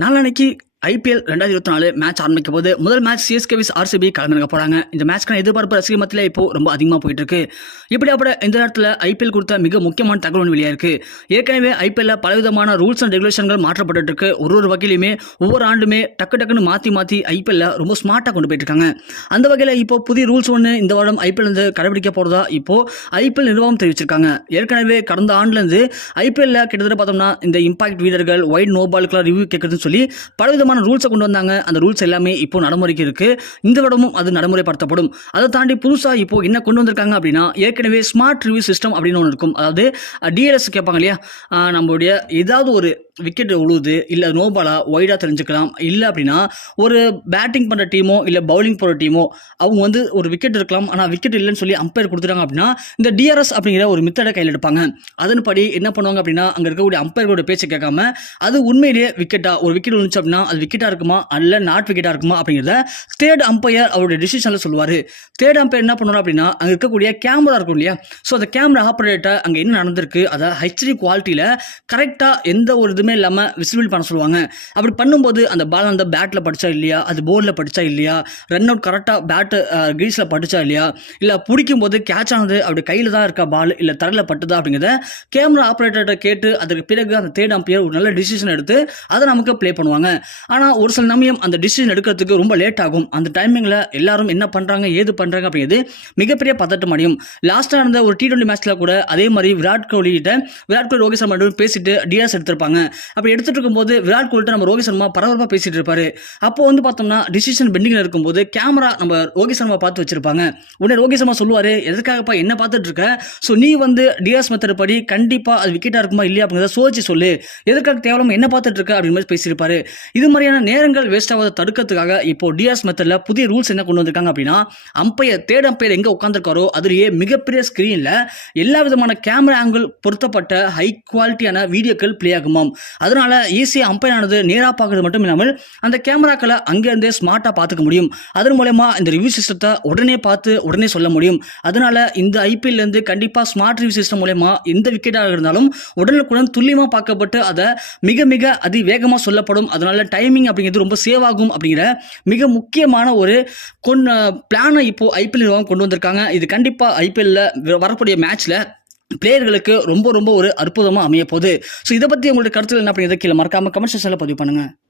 நாளான்னைக்கு IPL 2024 match ஆரம்பிக்கும் போது முதல் மேட்ச் சிஎஸ்கே விஸ் ஆர்சிபி களமிறங்க போறாங்க. இந்த மேட்ச்க்கான எதிர்பார்ப்பு ரசிகர் மத்தியில இப்போ ரொம்ப அதிகமாக போயிட்டு இருக்கு. இப்படியாப்பட்ட இந்த நேரத்தில் ஐபிஎல் கொடுத்த மிக முக்கியமான தகவல் ஒன்று வெளியாக இருக்கு. ஏற்கனவே ஐபிஎல்ல பலவிதமான ரூல்ஸ் அண்ட் ரெகுலேஷன்கள் மாற்றப்பட்டு இருக்கு. ஒரு வகையிலுமே ஒவ்வொரு ஆண்டுமே டக்குன்னு மாற்றி ஐபிஎல்ல ரொம்ப ஸ்மார்ட்டாக கொண்டு போயிட்டு இருக்காங்க. அந்த வகையில் இப்போ புதிய ரூல்ஸ் ஒன்று இந்த வருடம் ஐபிஎல் வந்து கடைபிடிக்க போறதா இப்போ ஐபிஎல் நிர்வாகம் தெரிவிச்சிருக்காங்க. ஏற்கனவே கடந்த ஆண்டுல இருந்து ஐபிஎல்ல கிட்டத்தட்ட பார்த்தோம்னா இந்த இம்பாக்ட் வீரர்கள் வைட் நோ பாலுக்குலாம் ரிவ்யூ கேட்கறதுன்னு சொல்லி பலவிதமான ரூல்ஸை கொண்டு வந்தாங்க. அந்த ரூல்ஸ் எல்லாமே இப்போ நடைமுறைக்கு இருக்கு. இந்த வருடமும் அது நடைமுறைப்படுத்தப்படும். அதை தாண்டி புதுசா இப்போ என்ன கொண்டு வந்திருக்காங்க அப்படின்னா, ஏற்கனவே ஸ்மார்ட் ரிவ்யூ சிஸ்டம் அப்படின்னு ஒன்று இருக்கும். அதாவது டிஎல்எஸ் கேட்பாங்க இல்லையா, நம்மளுடைய ஏதாவது ஒரு விக்கெட் உழுவுது இல்லை நோபாலா ஒய்டாக தெரிஞ்சுக்கலாம். இல்லை அப்படின்னா ஒரு பேட்டிங் பண்ணுற டீமோ இல்லை பவுலிங் போகிற டீமோ அவங்க வந்து ஒரு விக்கெட் இருக்கலாம், ஆனால் விக்கெட் இல்லைன்னு சொல்லி அம்பையர் கொடுத்துட்டாங்க அப்படின்னா இந்த டிஆர்எஸ் அப்படிங்கிற ஒரு மெத்தடை கையில் எடுப்பாங்க. அதன்படி என்ன பண்ணுவாங்க அப்படின்னா, அங்கே இருக்கக்கூடிய அம்பையர்களோட பேச்சை கேட்காம அது உண்மையிலேயே விக்கெட்டா ஒரு விக்கெட் விழுந்துச்சு அப்படின்னா அது விக்கெட்டாக இருக்குமா அல்ல நாட் விக்கெட்டாக இருக்குமா அப்படிங்கிறத தேர்ட் அம்பையர் அவருடைய டிசிஷனில் சொல்லுவார். தேர்ட் அம்பையர் என்ன பண்ணுவார் அப்படின்னா, அங்கே இருக்கக்கூடிய கேமரா இருக்கும் இல்லையா, ஸோ அந்த கேமரா ஆப்ரேட்டர் அங்கே என்ன நடந்திருக்கு அதை ஹெச்டி குவாலிட்டியில் கரெக்டாக எந்த ஒரு இதுவுமே இல்லாமல் விசிபிள் பண்ண சொல்லுவாங்க. அப்படி பண்ணும்போது அந்த பால் அந்த பேட்டில் படிச்சா இல்லையா, அது போர்டில் படிச்சா இல்லையா, ரன் அவுட் கரெக்டாக பேட்டு கிரீஸில் பட்டுச்சா இல்லையா, இல்லை பிடிக்கும் போது கேட்ச் ஆனது அப்படி கையில் தான் இருக்கா பால் இல்லை தரையில் பட்டுதா அப்படிங்கிறத கேமரா ஆப்ரேட்டர்கிட்ட கேட்டு அதற்கு பிறகு அந்த தேர்ட் அம்பையர் ஒரு நல்ல டிசிஷன் எடுத்து அதை நமக்கு ப்ளே பண்ணுவாங்க. ஆனால் ஒரு சில சமயம் அந்த டிசிஷன் எடுக்கிறதுக்கு ரொம்ப லேட் ஆகும். அந்த டைமிங்கில் எல்லாரும் என்ன பண்ணுறாங்க ஏது பண்ணுறாங்க அப்படிங்கிறது மிகப்பெரிய பதட்டம் அடையும். லாஸ்ட்டாக இருந்த ஒரு T20 மேட்ச்சில் கூட அதே மாதிரி விராட் கோலி ரோஹித் சர்மா பேசிட்டு டிஆர்எஸ் எடுத்திருப்பாங்க. அப்படி எடுத்துட்டு இருக்கும்போது விராட் கோலிட்ட நம்ம ரோஹித் சர்மா பரபரப்பாக பேசிட்டு இருப்பாரு. அப்போ வந்து பார்த்தோம்னா டிசிஷன் பெண்டிங்கில் இருக்கும்போது கேமரா நம்ம ரோஹித் சர்மா பார்த்து வச்சிருப்பாங்க. உடனே ரோஹித் சர்மா சொல்லுவாரு, எதுக்காகப்பா என்ன பார்த்துட்டு இருக்க, ஸோ நீ வந்து டிஆர்எஸ் மெத்தட் படி கண்டிப்பாக அது விக்கெட்டாக இருக்குமா இல்லையா அப்படிங்கிறத சோதிச்சு சொல்லு, எதற்காக தேவையில்லாம என்ன பார்த்துட்டு இருக்க அப்படின்னு மாதிரி பேசியிருப்பாரு. இது மாதிரியான நேரங்கள் வேஸ்ட் ஆகாத தடுக்கிறதுக்காக இப்போ டிஆர்எஸ் மெத்தட்ல புதிய ரூல்ஸ் என்ன கொண்டு வந்திருக்காங்க அப்படின்னா, அம்பையர் தேர்ட் அம்பையர் எங்க உட்காந்துருக்காரோ அதுலேயே மிகப்பெரிய ஸ்கிரீன்ல எல்லா விதமான கேமரா ஆங்கிள் பொருத்தப்பட்ட ஹை குவாலிட்டியான வீடியோக்கள் பிளே ஆகுமாம். அதனால ஈஸியாக அம்பையர் ஆனது நேராக பார்க்கறது மட்டும் இல்லாமல் அந்த கேமராக்களை அங்கேருந்தே ஸ்மார்ட்டாக பார்த்துக்க முடியும். அதன் மூலமா இந்த ரிவ்யூ சிஸ்டத்தை உடனே பார்த்து உடனே சொல்ல முடியும். அதனால இந்த ஐபிஎல் இருந்து கண்டிப்பாக ஸ்மார்ட் ரிவ்யூ சிஸ்டம் மூலமா எந்த விக்கெட்டாக இருந்தாலும் உடனுக்குடன் துல்லியமாக பார்க்கப்பட்டு அதை மிக அதிவேகமாக சொல்லப்படும். அதனால டைமிங் அப்படிங்கிறது ரொம்ப சேவ் ஆகும் அப்படிங்கிற மிக முக்கியமான ஒரு பிளானை இப்போ ஐபிஎல் நிர்வாகம் கொண்டு வந்திருக்காங்க. இது கண்டிப்பாக ஐபிஎல்ல வரக்கூடிய மேட்ச்ல பிளேயர்களுக்கு ரொம்ப ஒரு அற்புதமாக அமைய போகுது. ஸோ இதை பற்றி உங்களுடைய கருத்துக்கள் என்ன அப்படிங்கிறத கீழே மறக்காம கமெண்ட் செக்ஷனில் பதிவு பண்ணுங்க.